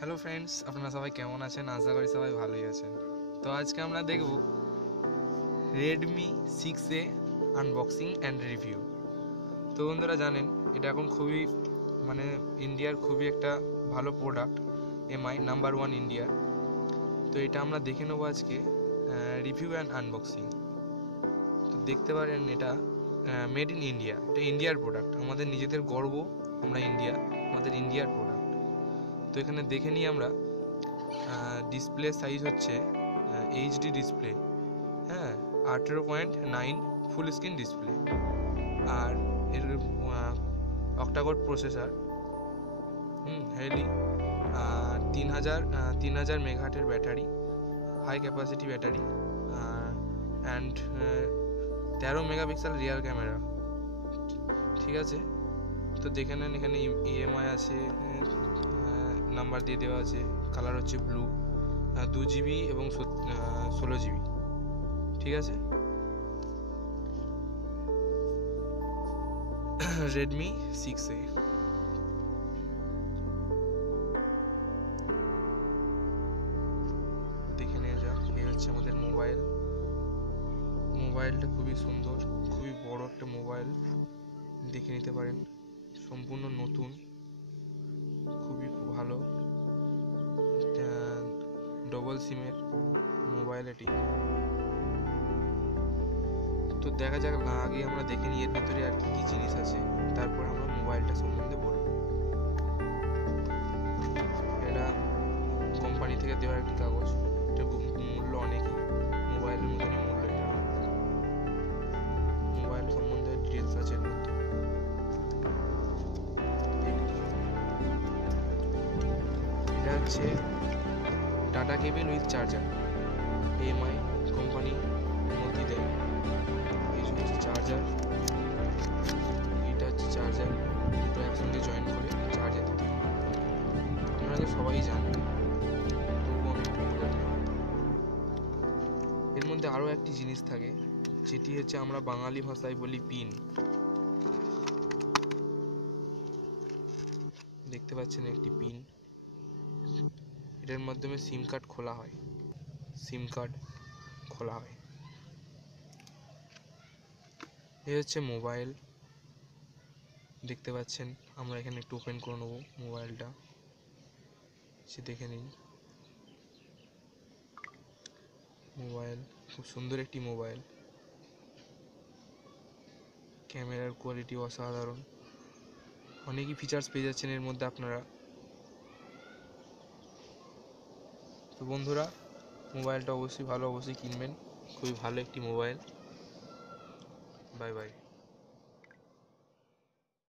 Hello friends, আপনারা সবাই কেমন আছেন? আশা করি সবাই ভালোই আছেন। তো আজকে আমরা দেখব Redmi 6A unboxing and review. তো বন্ধুরা জানেন এটা এখন খুবই ইন্ডিয়ার খুবই একটা ভালো প্রোডাক্ট, এমআই নাম্বার 1 ইন্ডিয়ার। তো এটা আমরা দেখে নেবো আজকে রিভিউ অ্যান্ড আনবক্সিং। তো দেখতে পারেন এটা মেড ইন ইন্ডিয়া, এটা ইন্ডিয়ার প্রোডাক্ট। আমাদের নিজেদের গর্ব, আমরা ইন্ডিয়া, আমাদের ইন্ডিয়ার প্রোডাক্ট। তো এখানে দেখে নিই আমরা ডিসপ্লে সাইজ হচ্ছে এইচডি ডিসপ্লে, হ্যাঁ, 18.9 ফুল স্ক্রিন ডিসপ্লে। আর এর অক্টাকোর প্রসেসর, হেলি 3000 মেগাহার্টের battery, high capacity battery, and 13 megapixel rear camera. ঠিক আছে, তো দেখে নেন এখানে ইএমআই আছে, নাম্বার দিয়ে দেওয়া আছে, কালার হচ্ছে ব্লু, 2GB এবং 16GB। ঠিক আছে, Redmi 6A। দেখে নিয়ে যাক, এই হচ্ছে আমাদের মোবাইলটা খুবই সুন্দর, খুবই বড় একটা মোবাইল, দেখে নিতে পারেন। সম্পূর্ণ নতুন, খুবই ভালো, ডবল সিমের মোবাইল এটি। তো দেখা যাক, না আগে আমরা দেখে নিই এর ভেতরে আর কি কি জিনিস আছে, তারপর আমরা মোবাইলটা সম্বন্ধে বলব। এটা কোম্পানি থেকে দেওয়া একটি কাগজ, এটা মূল্য অনেকই, মোবাইলের মতনই মূল্য। এটা মোবাইল সম্বন্ধে ডিটেলস আছে এর মধ্যে। এটা হচ্ছে data cable with charger, MI company মধ্যে দেয়। এই হচ্ছে চার্জার, এটা হচ্ছে চার্জার, দুটো একসঙ্গে জয়েন করে চার্জে দিতে। আপনারা তো সবাই জানেন, তবুও আমি একটু বলে দিই। এর মধ্যে আরও একটি জিনিস থাকে, যেটি হচ্ছে আমরা বাঙালি ভাষায় বলি পিন। দেখতে পাচ্ছেন একটি পিন, এটার মাধ্যমে সিম কার্ড খোলা হয়। এই হচ্ছে মোবাইল, দেখতে পাচ্ছেন। আমরা এখানে একটু ওপেন করে নেবো মোবাইলটা, সে দেখে নিন। মোবাইল খুব সুন্দর একটি মোবাইল, ক্যামেরার কোয়ালিটি অসাধারণ, অনেকই ফিচার্স পেয়ে যাচ্ছেন এর মধ্যে আপনারা। তো বন্ধুরা, মোবাইলটা অবশ্যই ভালো, অবশ্যই কিনবেন, খুবই ভালো একটি মোবাইল। Bye bye.